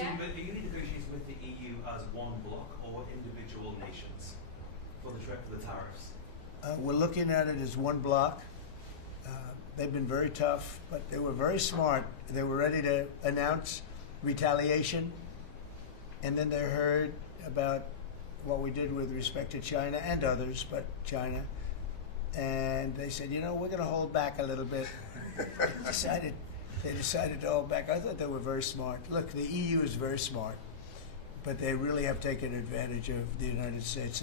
are you negotiating with the EU as one bloc or individual nations for the tariffs? We're looking at it as one bloc. They've been very tough, but they were very smart. They were ready to announce retaliation, and then they heard about what we did with respect to China and others, but China, and they said, you know, we're going to hold back a little bit. They decided to hold back. I thought they were very smart. Look, the EU is very smart, but they really have taken advantage of the United States.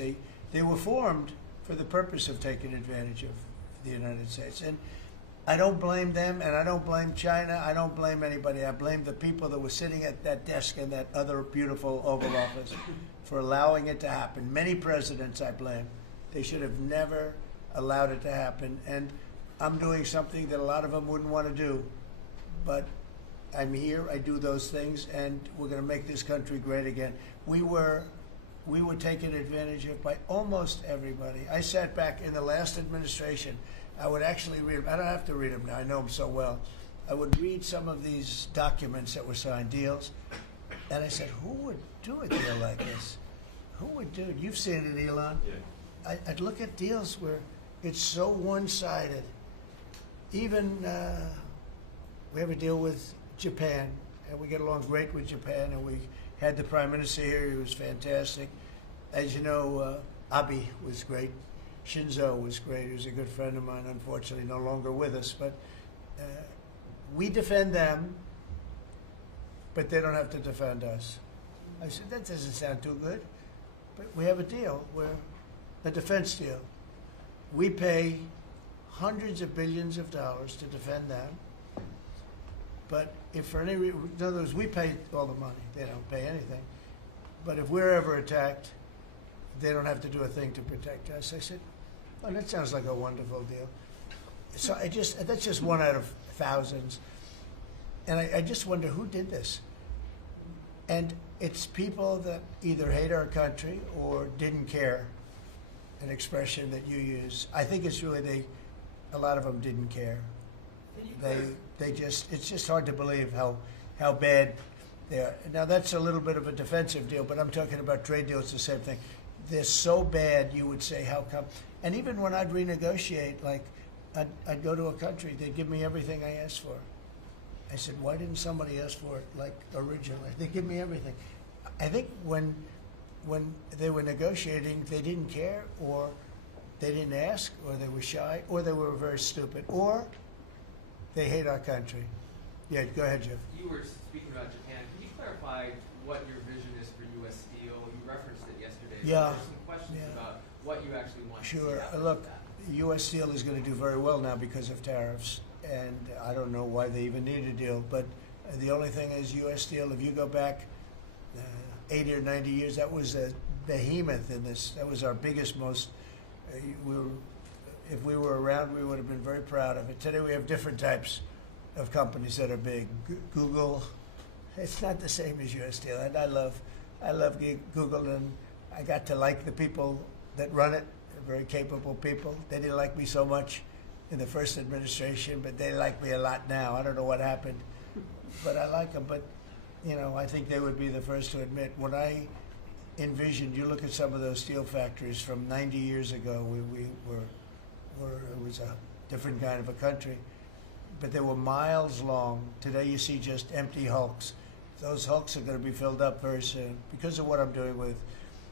They were formed for the purpose of taking advantage of the United States. And I don't blame them, and I don't blame China. I don't blame anybody. I blame the people that were sitting at that desk in that other beautiful Oval Office for allowing it to happen. Many presidents I blame. They should have never allowed it to happen. And I'm doing something that a lot of them wouldn't want to do. But I'm here, I do those things, and we're going to make this country great again. We were taken advantage of by almost everybody. I sat back in the last administration. I would actually read them. I don't have to read them now. I know them so well. I would read some of these documents that were signed, deals, and I said, who would do a deal like this? Who would do it? You've seen it, Elon. Yeah. I'd look at deals where it's so one-sided. Even we have a deal with Japan, and we get along great with Japan, and we had the Prime Minister here. He was fantastic. As you know, Abe was great. Shinzo was great. He was a good friend of mine, unfortunately no longer with us. But we defend them, but they don't have to defend us. I said, that doesn't sound too good. But we have a deal, a defense deal. We pay hundreds of billions of dollars to defend them. But if for any reason, in other words, we pay all the money. They don't pay anything. But if we're ever attacked, they don't have to do a thing to protect us. I said, oh, that sounds like a wonderful deal. So that's just one out of thousands. And I just wonder who did this. And it's people that either hate our country or didn't care, an expression that you use. I think it's really a lot of them didn't care. It's just hard to believe how bad they are. Now that's a little bit of a defensive deal, but I'm talking about trade deals, the same thing. They're so bad, you would say, how come? And even when I'd renegotiate, like I'd go to a country, they'd give me everything I asked for. I said, why didn't somebody ask for it like originally? They give me everything. I think when they were negotiating, they didn't care, or they didn't ask, or they were shy, or they were very stupid, or they hate our country. Yeah, go ahead, Jeff. You were speaking about Japan. Can you clarify what your vision is for U.S. Steel? You referenced it yesterday. Yeah. There's some questions about what you actually want to see Sure. happen Look, with that. U.S. Steel is going to do very well now because of tariffs, and I don't know why they even need a deal. But the only thing is, U.S. Steel, if you go back 80 or 90 years, that was a behemoth in this. That was our biggest, most. If we were around, we would have been very proud of it. Today we have different types of companies that are big. Google, it's not the same as U.S. Steel. And I love Google, and I got to like the people that run it. They're very capable people. They didn't like me so much in the first administration, but they like me a lot now. I don't know what happened, but I like them. But I think they would be the first to admit when I envisioned. You look at some of those steel factories from 90 years ago. It was a different kind of a country, but they were miles long. Today you see just empty hulks. Those hulks are going to be filled up very soon because of what I'm doing with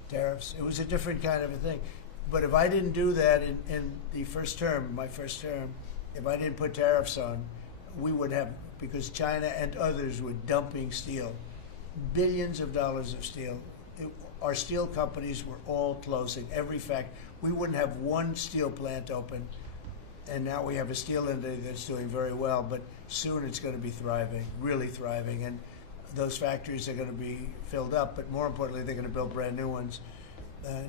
tariffs. It was a different kind of a thing. But if I didn't do that in the first term, my first term, if I didn't put tariffs on, we would have, because China and others were dumping steel, billions of dollars of steel. Our steel companies were all closing. We wouldn't have one steel plant open, and now we have a steel industry that's doing very well, but soon it's going to be thriving, really thriving, and those factories are going to be filled up, but more importantly, they're going to build brand new ones.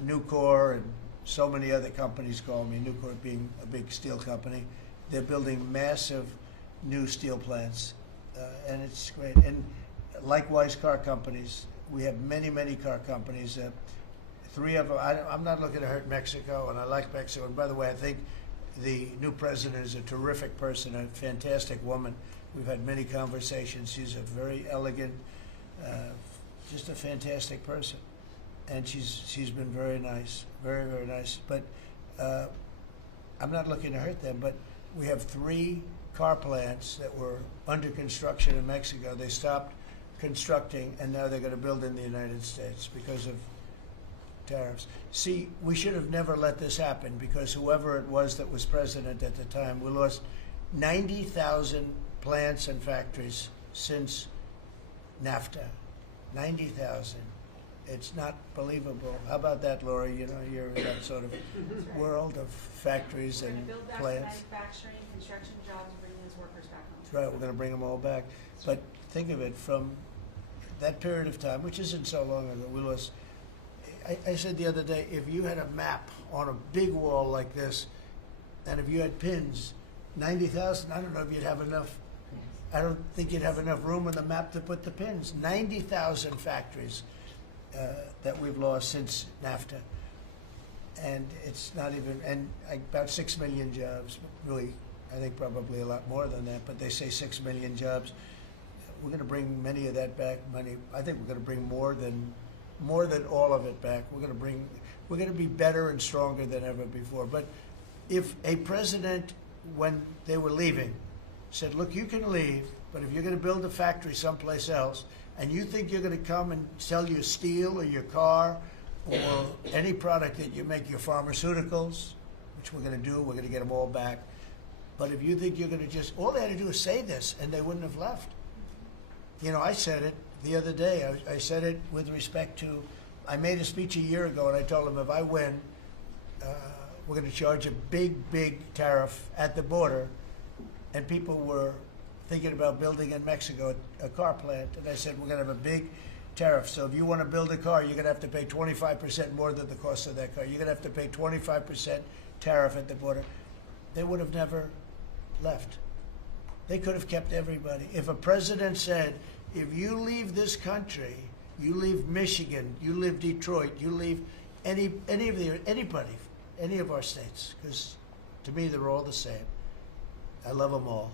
Nucor and so many other companies call me, Nucor being a big steel company. They're building massive new steel plants, and it's great. And likewise, car companies. We have many, many car companies. 3 of them, I'm not looking to hurt Mexico, and I like Mexico. And by the way, I think the new president is a terrific person, a fantastic woman. We've had many conversations. She's a very elegant, just a fantastic person, and she's been very nice, very, very nice. But I'm not looking to hurt them. But we have 3 car plants that were under construction in Mexico. They stopped constructing, and now they're going to build in the United States because of tariffs. See, we should have never let this happen, because whoever it was that was president at the time, we lost 90,000 plants and factories since NAFTA. 90,000. It's not believable. How about that, Laura? You know, you're in that sort of right. world of factories We're going and to build back plants. manufacturing, construction jobs, and bring those workers back home. That's right, we're going to bring them all back. But think of it, from that period of time, which isn't so long ago, we lost. I said the other day, if you had a map on a big wall like this, and if you had pins, 90,000, I don't know if you'd have enough. I don't think you'd have enough room on the map to put the pins. 90,000 factories that we've lost since NAFTA. And it's not even, and about 6 million jobs, really, I think probably a lot more than that, but they say 6 million jobs. We're going to bring many of that back. I think we're going to bring more than all of it back. We're going to be better and stronger than ever before. But if a president, when they were leaving, said, look, you can leave, but if you're going to build a factory someplace else, and you think you're going to come and sell your steel or your car or any product that you make, your pharmaceuticals, which we're going to do, we're going to get them all back. But if you think you're going to just, all they had to do is say this, and they wouldn't have left. You know, I said it the other day. I said it with respect to, I made a speech a year ago, and I told them if I win, we're going to charge a big, big tariff at the border. And people were thinking about building in Mexico a car plant. And I said, we're going to have a big tariff. So if you want to build a car, you're going to have to pay 25% more than the cost of that car. You're going to have to pay 25% tariff at the border. They would have never left. They could have kept everybody. If a president said, if you leave this country, you leave Michigan, you leave Detroit, you leave anybody, any of our states, because to me they're all the same. I love them all.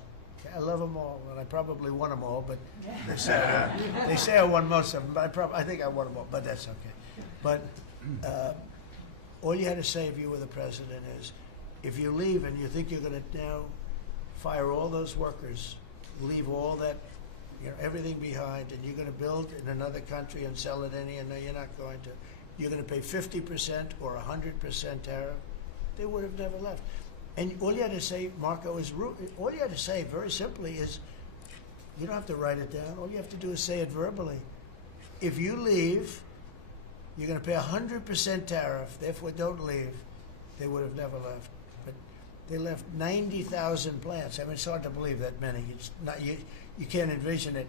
I love them all, and I probably won them all, but they say I won most of them, but I think I won them all, but that's okay. But all you had to say if you were the president is, if you leave and you think you're going to now fire all those workers, leave all that, everything behind, and you're going to build in another country and sell it and no, you're not going to. You're going to pay 50% or 100% tariff. They would have never left. And all you had to say, Marco, all you had to say very simply is, you don't have to write it down. All you have to do is say it verbally. If you leave, you're going to pay 100% tariff. Therefore, don't leave. They would have never left. But they left 90,000 plants. I mean, it's hard to believe that many. It's not, you can't envision it.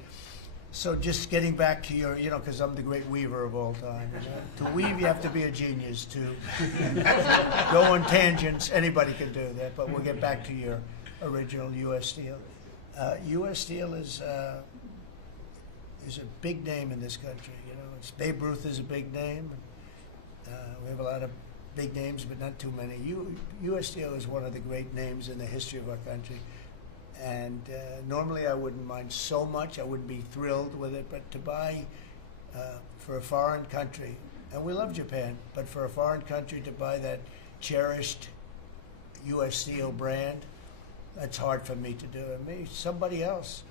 So just getting back to your, because I'm the great weaver of all time. To weave, you have to be a genius. To go on tangents, anybody can do that. But we'll get back to your original U.S. Steel. U.S. Steel is a big name in this country. Babe Ruth is a big name. We have a lot of big names, but not too many. U.S. Steel is one of the great names in the history of our country. And normally I wouldn't mind so much. I wouldn't be thrilled with it. But to buy for a foreign country, and we love Japan, but for a foreign country to buy that cherished U.S. Steel brand, that's hard for me to do. And maybe somebody else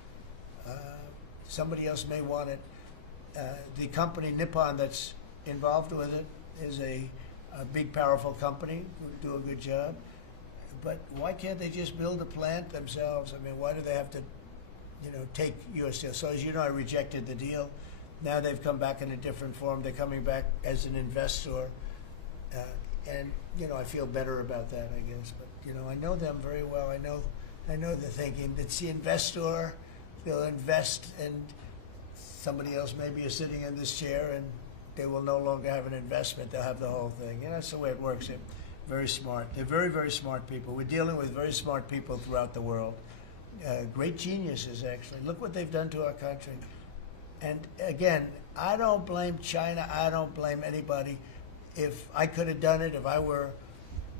may want it. The company Nippon that's involved with it is a big, powerful company who do a good job. But why can't they just build a plant themselves? I mean, why do they have to, take U.S. Steel? So as you know, I rejected the deal. Now they've come back in a different form. They're coming back as an investor. And, I feel better about that, I guess. But, I know them very well. I know they're thinking. It's the investor. They'll invest, and somebody else maybe is sitting in this chair, and they will no longer have an investment. They'll have the whole thing. That's the way it works. Very smart. They're very, very smart people. We're dealing with very smart people throughout the world. Great geniuses, actually. Look what they've done to our country. And again, I don't blame China. I don't blame anybody. If I could have done it, if I were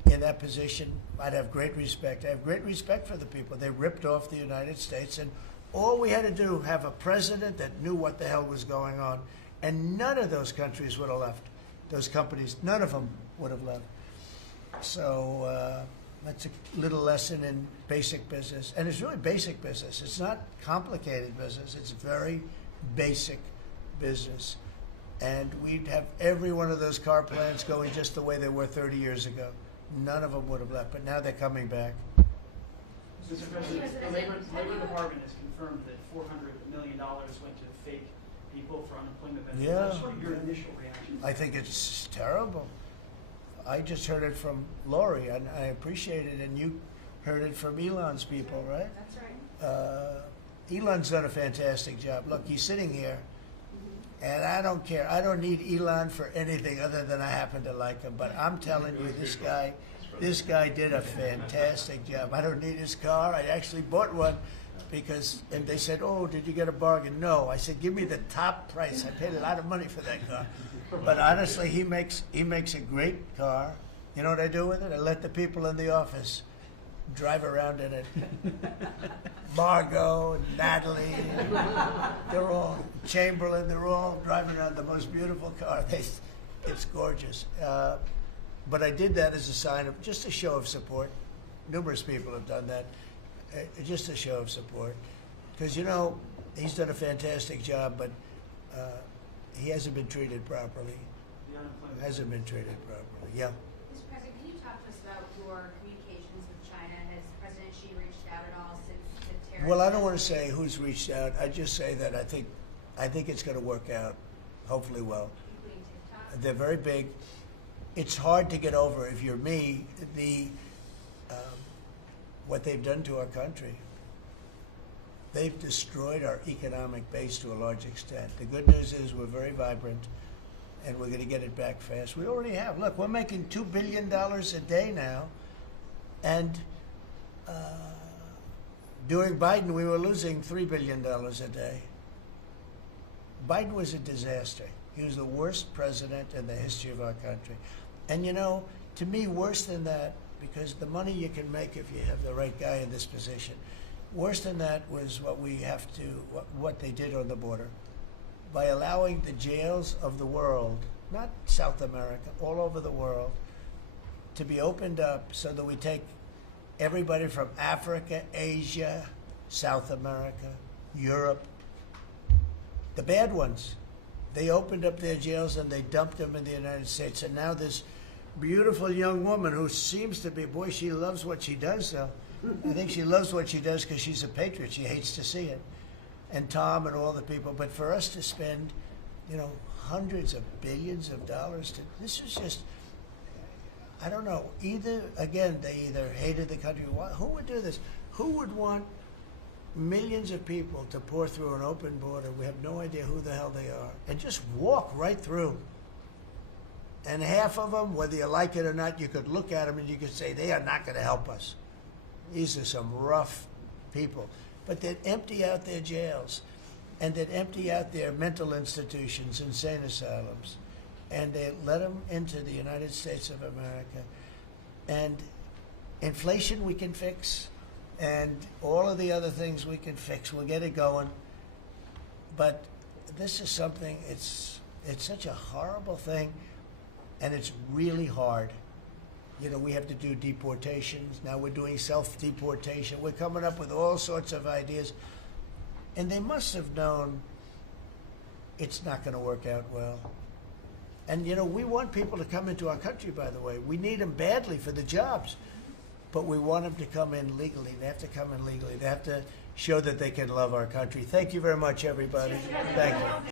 in that position, I'd have great respect. I have great respect for the people. They ripped off the United States, and all we had to do, have a president that knew what the hell was going on, And none of those countries would have left. Those companies, none of them would have left. So that's a little lesson in basic business. And it's really basic business. It's not complicated business. It's very basic business. And we'd have every one of those car plants going just the way they were 30 years ago. None of them would have left, but now they're coming back. Mr. President, the Labor Department has confirmed that $400 million went to fake people for unemployment benefits. Yeah. Just what are your initial reactions? I think it's terrible. I just heard it from Lori, and I appreciate it, and you heard it from Elon's people, right? That's right. Elon's done a fantastic job. Look, he's sitting here, and I don't care. I don't need Elon for anything other than I happen to like him. But I'm telling you, this guy did a fantastic job. I don't need his car. I actually bought one because, and they said, "Oh, did you get a bargain?" No, I said, "Give me the top price." I paid a lot of money for that car. But honestly, he makes a great car. You know what I do with it? I let the people in the office drive around in it. Margot, and Natalie, they're all, Chamberlain, they're all driving around the most beautiful car. It's gorgeous. But I did that as a sign of, just a show of support. Numerous people have done that. Just a show of support. Because, you know, he's done a fantastic job, but he hasn't been treated properly. The unemployment. Hasn't been treated properly. Yeah. Mr. President, can you talk to us about your communications with China? Has President Xi reached out at all since the tariff? Well, I don't want to say who's reached out. I just say that I think it's going to work out, hopefully well. Including TikTok? They're very big. It's hard to get over, if you're me, what they've done to our country. They've destroyed our economic base to a large extent. The good news is we're very vibrant, and we're going to get it back fast. We already have. Look, we're making $2 billion a day now, and during Biden, we were losing $3 billion a day. Biden was a disaster. He was the worst president in the history of our country. And you know, to me, worse than that, because the money you can make if you have the right guy in this position, worse than that was what they did on the border. By allowing the jails of the world, not South America, all over the world, to be opened up so that we take everybody from Africa, Asia, South America, Europe, the bad ones. They opened up their jails and they dumped them in the United States. And now this beautiful young woman who seems to be, boy, she loves what she does, though. I think she loves what she does because she's a patriot. She hates to see it. And Tom and all the people. But for us to spend, you know, hundreds of billions of dollars this is just, I don't know. Again, they either hated the country. Who would do this? Who would want millions of people to pour through an open border? We have no idea who the hell they are. And just walk right through. And half of them, whether you like it or not, you could look at them and you could say, they are not going to help us. These are some rough people. But they'd empty out their jails, and they'd empty out their mental institutions, insane asylums, and they let them into the United States of America. And inflation we can fix, and all of the other things we can fix. We'll get it going. But this is something, it's such a horrible thing, and it's really hard. You know, we have to do deportations. Now we're doing self-deportation. We're coming up with all sorts of ideas. And they must have known it's not going to work out well. And, you know, we want people to come into our country, by the way. We need them badly for the jobs. But we want them to come in legally. They have to come in legally. They have to show that they can love our country. Thank you very much, everybody. Thank you.